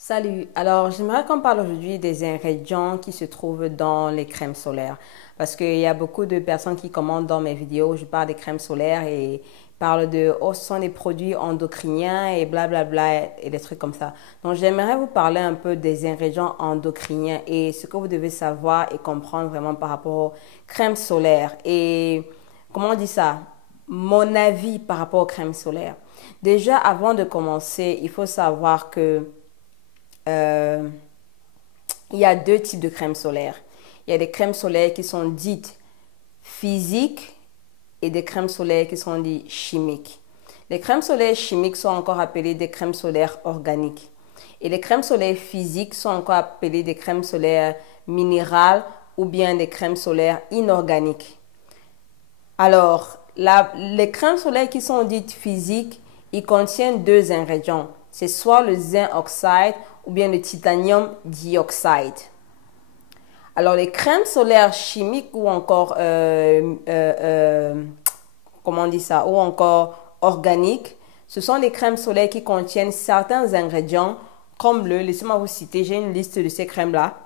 Salut, alors j'aimerais qu'on parle aujourd'hui des ingrédients qui se trouvent dans les crèmes solaires parce qu'il y a beaucoup de personnes qui commentent dans mes vidéos, je parle des crèmes solaires et parlent de oh ce sont des produits endocriniens et blablabla et des trucs comme ça. Donc j'aimerais vous parler un peu des ingrédients endocriniens et ce que vous devez savoir et comprendre vraiment par rapport aux crèmes solaires et comment on dit ça? Mon avis par rapport aux crèmes solaires. Déjà avant de commencer, il faut savoir que euh, il y a deux types de crèmes solaires. Il y a des crèmes solaires qui sont dites physiques et des crèmes solaires qui sont dites chimiques. Les crèmes solaires chimiques sont encore appelées des crèmes solaires organiques. Et les crèmes solaires physiques sont encore appelées des crèmes solaires minérales ou bien des crèmes solaires inorganiques. Alors, les crèmes solaires qui sont dites physiques, ils contiennent deux ingrédients. C'est soit le zinc oxide ou bien le titanium dioxide. Alors, les crèmes solaires chimiques ou encore, comment on dit ça, ou encore organiques, ce sont des crèmes solaires qui contiennent certains ingrédients comme laissez-moi vous citer, j'ai une liste de ces crèmes-là,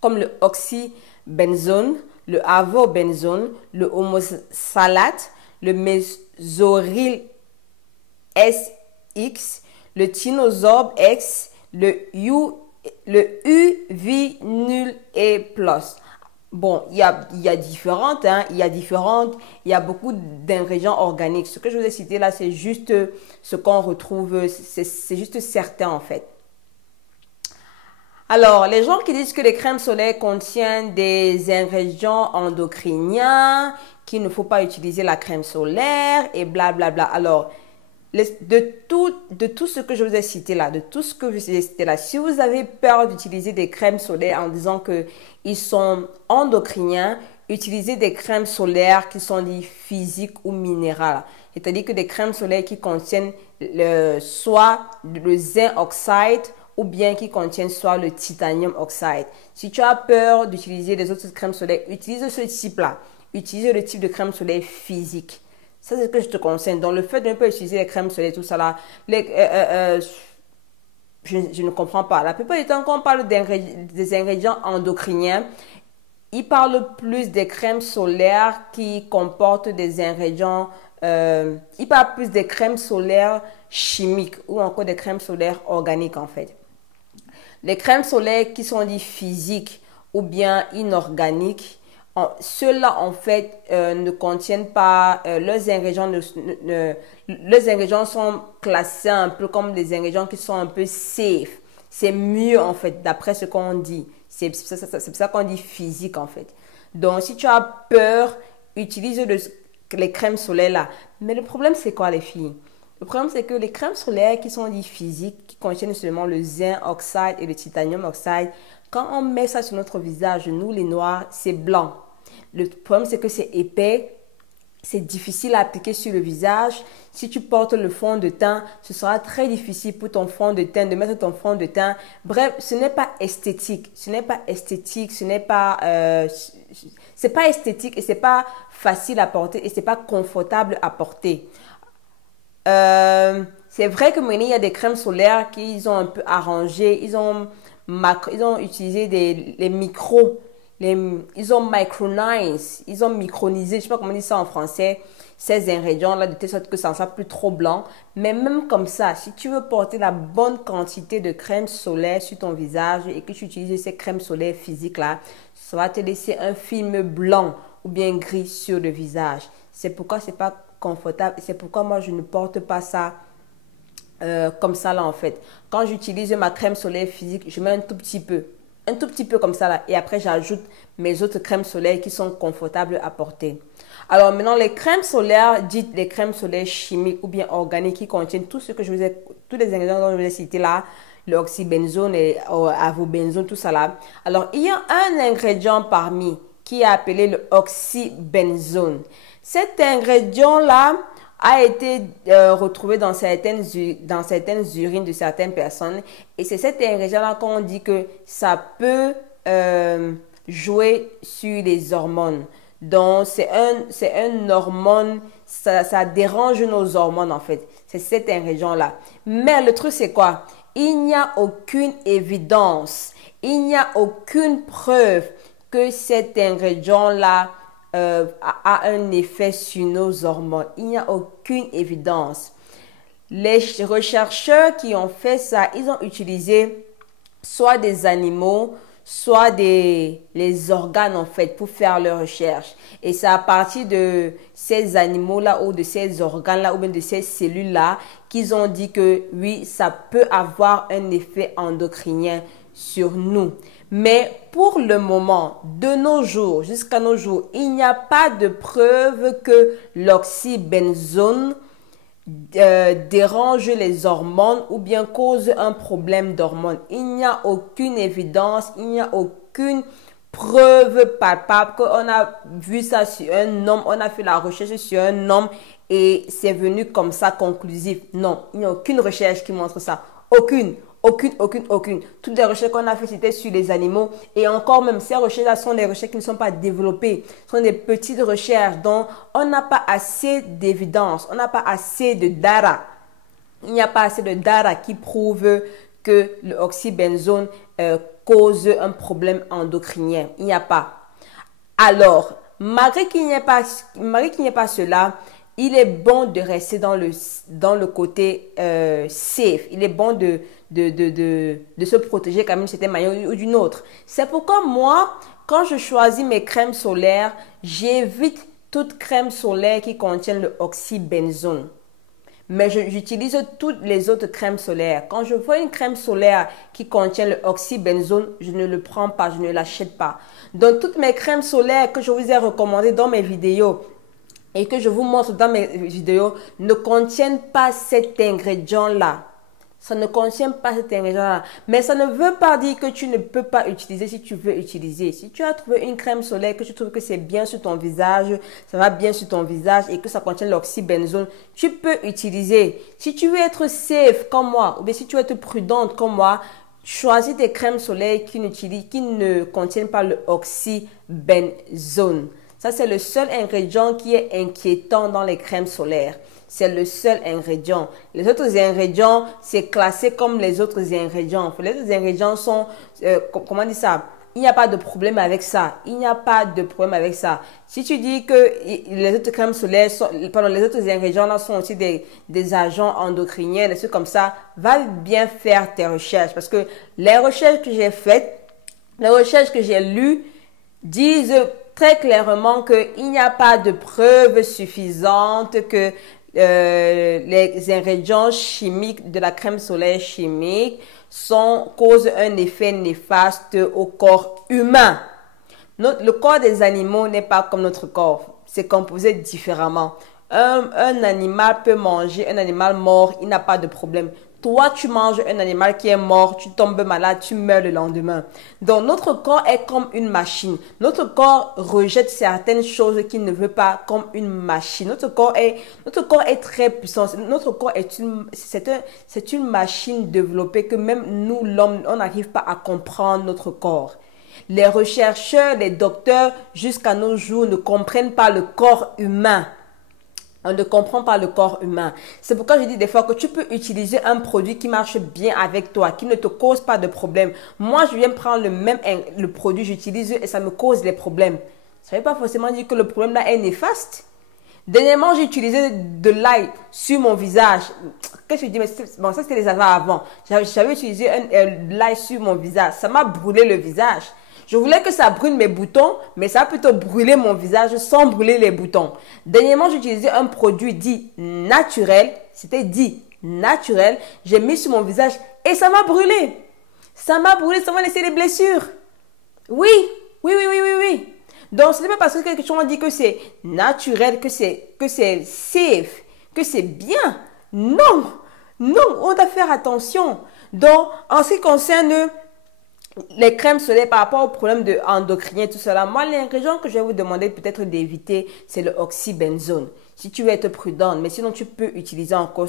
comme le oxybenzone, le avobenzone, le homosalate, le mesoryl SX, le tinosorb X, le uvinul et plus. Bon, il y a différentes, hein, il y a beaucoup d'ingrédients organiques. Ce que je vous ai cité là, c'est juste ce qu'on retrouve, c'est juste certain en fait. Alors, les gens qui disent que les crèmes solaires contiennent des ingrédients endocriniens, qu'il ne faut pas utiliser la crème solaire et blablabla. Alors, de tout ce que je vous ai cité là, de tout ce que je vous ai cité là, si vous avez peur d'utiliser des crèmes solaires en disant qu'ils sont endocriniens, utilisez des crèmes solaires qui sont dites physiques ou minérales. C'est-à-dire que des crèmes solaires qui contiennent soit le zinc oxide ou bien qui contiennent soit le titanium oxide. Si tu as peur d'utiliser les autres crèmes solaires, utilise ce type-là. Utilise le type de crème solaire physique. Ça, c'est ce que je te conseille. Donc, le fait de ne pas utiliser les crèmes solaires, tout ça là, je ne comprends pas. La plupart du temps, quand on parle des ingrédients endocriniens, ils parlent plus des crèmes solaires qui comportent des ingrédients. Ils parlent plus des crèmes solaires chimiques ou encore des crèmes solaires organiques en fait. Les crèmes solaires qui sont dites physiques ou bien inorganiques, ceux-là, en fait, ne contiennent pas, leurs ingrédients sont classés un peu comme des ingrédients qui sont un peu safe. C'est mieux, en fait, d'après ce qu'on dit. C'est ça qu'on dit physique, en fait. Donc, si tu as peur, utilise les crèmes solaires là. Mais le problème, c'est quoi, les filles? Le problème, c'est que les crèmes solaires qui sont dites physiques, qui contiennent seulement le zinc oxide et le titanium oxide, quand on met ça sur notre visage, nous les noirs, c'est blanc. Le problème, c'est que c'est épais, c'est difficile à appliquer sur le visage. Si tu portes le fond de teint, ce sera très difficile pour ton fond de teint, de mettre ton fond de teint. Bref, ce n'est pas esthétique. Ce n'est pas esthétique, c'est pas esthétique et c'est pas facile à porter et c'est pas confortable à porter. C'est vrai que maintenant, il y a des crèmes solaires qu'ils ont un peu arrangé. Ils ont utilisé les micros. Ils ont micronized. Ils ont micronisé. Je ne sais pas comment on dit ça en français. Ces ingrédients-là, de telle sorte que ça ne soit plus trop blanc. Mais même comme ça, si tu veux porter la bonne quantité de crème solaire sur ton visage et que tu utilises ces crèmes solaires physiques-là, ça va te laisser un film blanc ou bien gris sur le visage. C'est pourquoi c'est pas confortable. C'est pourquoi moi, je ne porte pas ça comme ça là en fait. Quand j'utilise ma crème solaire physique, je mets un tout petit peu. Un tout petit peu comme ça là. Et après, j'ajoute mes autres crèmes solaires qui sont confortables à porter. Alors maintenant, les crèmes solaires, dites les crèmes solaires chimiques ou bien organiques qui contiennent tout ce que tous les ingrédients dont je vous ai cités là, l'oxybenzone et avobenzone, tout ça là. Alors, il y a un ingrédient parmi qui est appelé le oxybenzone. Cet ingrédient-là a été retrouvé dans certaines urines de certaines personnes. Et c'est cet ingrédient-là qu'on dit que ça peut jouer sur les hormones. Donc, c'est un hormone, ça dérange nos hormones en fait. C'est cet ingrédient-là. Mais le truc, c'est quoi? il n'y a aucune évidence, il n'y a aucune preuve que cet ingrédient-là a un effet sur nos hormones. Il n'y a aucune évidence. Les chercheurs qui ont fait ça, ils ont utilisé soit des animaux, soit les organes en fait pour faire leurs recherches. Et c'est à partir de ces animaux-là ou de ces organes-là ou bien de ces cellules-là qu'ils ont dit que oui, ça peut avoir un effet endocrinien sur nous. Mais pour le moment, de nos jours, jusqu'à nos jours, il n'y a pas de preuve que l'oxybenzone dérange les hormones ou bien cause un problème d'hormones. Il n'y a aucune évidence, il n'y a aucune preuve palpable qu'on a vu ça sur un homme, on a fait la recherche sur un homme et c'est venu comme ça conclusif. Non, il n'y a aucune recherche qui montre ça. Aucune. Toutes les recherches qu'on a faites, c'était sur les animaux. Et encore même, ces recherches-là sont des recherches qui ne sont pas développées. Ce sont des petites recherches dont on n'a pas assez d'évidence. On n'a pas assez de data. Il n'y a pas assez de data qui prouve que l'oxybenzone cause un problème endocrinien. Il n'y a pas. Alors, malgré qu'il n'y ait pas cela, il est bon de rester dans le côté safe. Il est bon de se protéger quand même de cette manière ou d'une autre. C'est pourquoi moi, quand je choisis mes crèmes solaires, j'évite toute crème solaire qui contient le oxybenzone. Mais j'utilise toutes les autres crèmes solaires. Quand je vois une crème solaire qui contient le oxybenzone, je ne le prends pas, je ne l'achète pas. Donc, toutes mes crèmes solaires que je vous ai recommandées dans mes vidéos, et que je vous montre dans mes vidéos ne contiennent pas cet ingrédient-là. Ça ne contient pas cet ingrédient-là. Mais ça ne veut pas dire que tu ne peux pas utiliser si tu veux utiliser. Si tu as trouvé une crème solaire que tu trouves que c'est bien sur ton visage, ça va bien sur ton visage et que ça contient l'oxybenzone, tu peux utiliser. Si tu veux être safe comme moi, ou bien si tu veux être prudente comme moi, choisis des crèmes solaires qui ne contiennent pas le oxybenzone. Ça, c'est le seul ingrédient qui est inquiétant dans les crèmes solaires. C'est le seul ingrédient. Les autres ingrédients, c'est classé comme les autres ingrédients. Les autres ingrédients sont, comment dire ça? Il n'y a pas de problème avec ça. Il n'y a pas de problème avec ça. Si tu dis que les autres crèmes solaires, les autres ingrédients là sont aussi des agents endocriniens, des trucs comme ça, va bien faire tes recherches. Parce que les recherches que j'ai faites, les recherches que j'ai lues, disent très clairement qu'il n'y a pas de preuves suffisantes que les ingrédients chimiques de la crème solaire chimique causent un effet néfaste au corps humain. Le corps des animaux n'est pas comme notre corps. C'est composé différemment. Un animal peut manger un animal mort, il n'a pas de problème. Toi, tu manges un animal qui est mort, tu tombes malade, tu meurs le lendemain. Donc, notre corps est comme une machine. Notre corps rejette certaines choses qu'il ne veut pas comme une machine. Notre corps est très puissant. Notre corps c'est une machine développée que même nous, l'homme, on n'arrive pas à comprendre notre corps. Les chercheurs, les docteurs, jusqu'à nos jours, ne comprennent pas le corps humain. On ne comprend pas le corps humain. C'est pourquoi je dis des fois que tu peux utiliser un produit qui marche bien avec toi, qui ne te cause pas de problème. Moi, je viens prendre le produit, j'utilise et ça me cause des problèmes. Ça ne veut pas forcément dire que le problème là est néfaste. Dernièrement, j'ai utilisé de l'ail sur mon visage. Qu'est-ce que je dis? Mais bon, ça c'était les années avant. J'avais utilisé l'ail sur mon visage. Ça m'a brûlé le visage. Je voulais que ça brûle mes boutons, mais ça a plutôt brûlé mon visage sans brûler les boutons. Dernièrement, j'ai utilisé un produit dit naturel. C'était dit naturel. J'ai mis sur mon visage et ça m'a brûlé. Ça m'a brûlé, ça m'a laissé des blessures. Oui. Donc, ce n'est pas parce que quelque chose dit que c'est naturel, que c'est safe, que c'est bien. Non, on doit faire attention. Donc, en ce qui concerne les crèmes solaires par rapport au problème endocrinien, tout cela, moi, l'ingrédient que je vais vous demander peut-être d'éviter, c'est le oxybenzone. Si tu veux être prudente, mais sinon tu peux utiliser encore,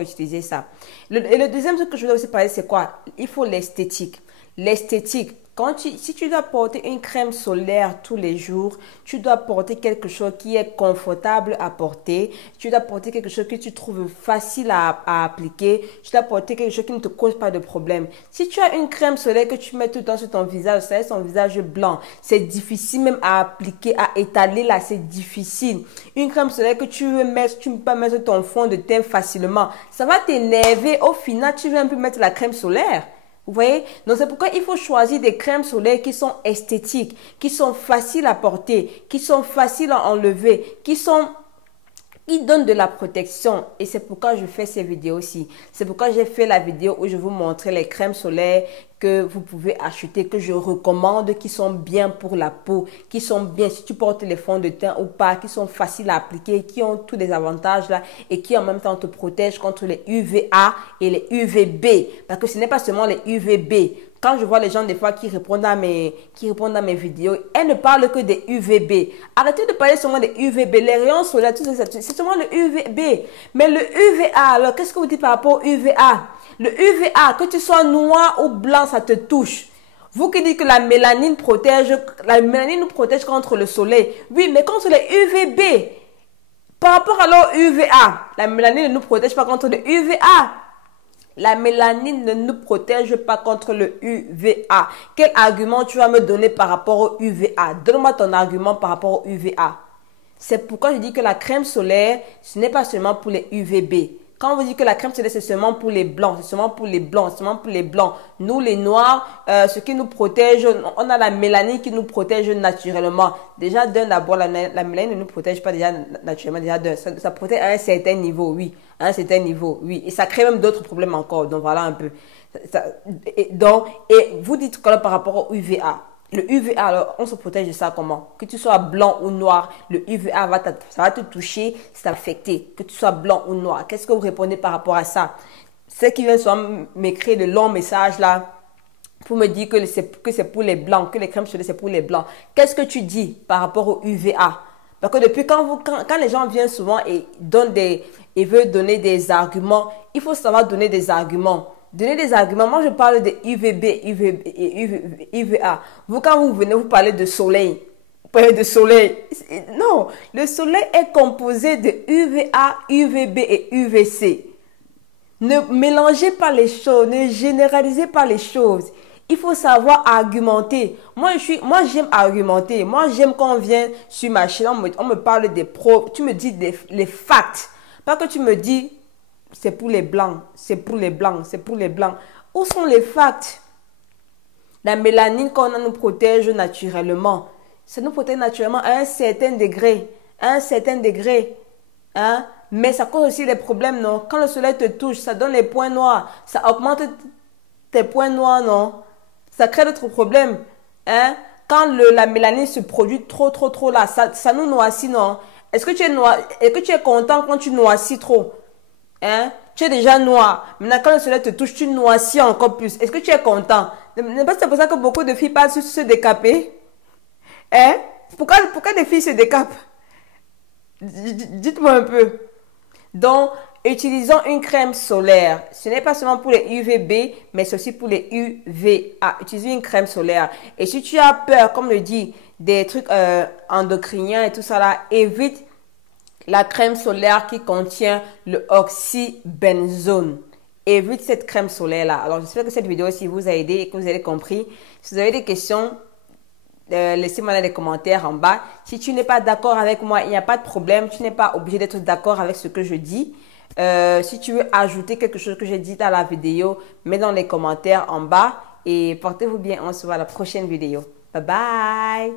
utiliser ça. Et le deuxième truc que je voulais aussi parler, c'est quoi? Il faut l'esthétique. L'esthétique. Si tu dois porter une crème solaire tous les jours, tu dois porter quelque chose qui est confortable à porter. Tu dois porter quelque chose que tu trouves facile à appliquer. Tu dois porter quelque chose qui ne te cause pas de problème. Si tu as une crème solaire que tu mets tout le temps sur ton visage, ça laisse ton visage blanc. C'est difficile même à appliquer, à étaler là, c'est difficile. Une crème solaire que tu veux mettre, tu ne peux pas mettre sur ton fond de teint facilement. Ça va t'énerver. Au final, tu veux un peu mettre la crème solaire. Vous voyez? Donc, c'est pourquoi il faut choisir des crèmes solaires qui sont esthétiques, qui sont faciles à porter, qui sont faciles à enlever, qui donnent de la protection. Et c'est pourquoi je fais ces vidéos aussi. C'est pourquoi j'ai fait la vidéo où je vous montrais les crèmes solaires que vous pouvez acheter, que je recommande, qui sont bien pour la peau, qui sont bien si tu portes les fonds de teint ou pas, qui sont faciles à appliquer, qui ont tous les avantages là et qui en même temps te protègent contre les UVA et les UVB. Parce que ce n'est pas seulement les UVB. Quand je vois les gens des fois qui répondent à mes vidéos, elles ne parlent que des UVB. Arrêtez de parler seulement des UVB. Les rayons solaires, tout ça, c'est seulement le UVB. Mais le UVA, alors qu'est-ce que vous dites par rapport au UVA? Le UVA, que tu sois noir ou blanc, ça te touche. Vous qui dites que la mélanine nous protège contre le soleil. Oui, mais contre les UVB. Par rapport à leur UVA, la mélanine ne nous protège pas contre le UVA. La mélanine ne nous protège pas contre le UVA. Quel argument tu vas me donner par rapport au UVA? Donne-moi ton argument par rapport au UVA. C'est pourquoi je dis que la crème solaire, ce n'est pas seulement pour les UVB. Quand on vous dit que la crème solaire, c'est seulement pour les blancs, c'est seulement pour les blancs, c'est seulement pour les blancs. Nous, les noirs, ce qui nous protège, on a la mélanine qui nous protège naturellement. Déjà, d'abord, la mélanine ne nous protège pas déjà naturellement. Déjà, ça protège à un certain niveau, oui. À un certain niveau, oui. Et ça crée même d'autres problèmes encore. Donc, voilà un peu. Et vous dites quoi par rapport au UVA? Le UVA, alors, on se protège de ça comment? Que tu sois blanc ou noir, le UVA ça va te toucher, ça va t'affecter. Que tu sois blanc ou noir. Qu'est-ce que vous répondez par rapport à ça? Ceux qui viennent souvent m'écrire de longs messages là, pour me dire que c'est pour les blancs, que les crèmes solaires c'est pour les blancs. Qu'est-ce que tu dis par rapport au UVA? Parce que depuis quand les gens viennent souvent et veulent donner des arguments, il faut savoir donner des arguments. Donner des arguments. Moi, je parle de UVB, UVA. Vous, quand vous venez, vous parlez de soleil. Vous parlez de soleil. Non, le soleil est composé de UVA, UVB et UVC. Ne mélangez pas les choses, ne généralisez pas les choses. Il faut savoir argumenter. Moi, j'aime argumenter. Moi, j'aime quand on vient sur ma chaîne, on me parle des preuves. Tu me dis les facts. Pas que tu me dis c'est pour les blancs, c'est pour les blancs, c'est pour les blancs. Où sont les facts? La mélanine qu'on a nous protège naturellement. Ça nous protège naturellement à un certain degré. À un certain degré. Hein? Mais ça cause aussi les problèmes, non? Quand le soleil te touche, ça donne les points noirs. Ça augmente tes points noirs, non? Ça crée d'autres problèmes. Hein? Quand la mélanine se produit trop là, ça nous noircit, non? Est-ce que tu es content quand tu noircis trop? Hein? Tu es déjà noir. Maintenant, quand le soleil te touche, tu noircis encore plus. Est-ce que tu es content? N'est pas pour ça que beaucoup de filles passent sur se décaper? Hein? Pourquoi des filles se décapent? Dites-moi un peu. Donc, utilisons une crème solaire. Ce n'est pas seulement pour les UVB, mais c'est aussi pour les UVA. Utilisez une crème solaire. Et si tu as peur, comme le dit, des trucs endocriniens et tout ça là, évite la crème solaire qui contient le oxybenzone. Évite cette crème solaire là. Alors, j'espère que cette vidéo aussi vous a aidé et que vous avez compris. Si vous avez des questions, laissez-moi dans les commentaires en bas. Si tu n'es pas d'accord avec moi, il n'y a pas de problème. Tu n'es pas obligé d'être d'accord avec ce que je dis. Si tu veux ajouter quelque chose que j'ai dit dans la vidéo, mets dans les commentaires en bas. Et portez-vous bien. On se voit à la prochaine vidéo. Bye bye.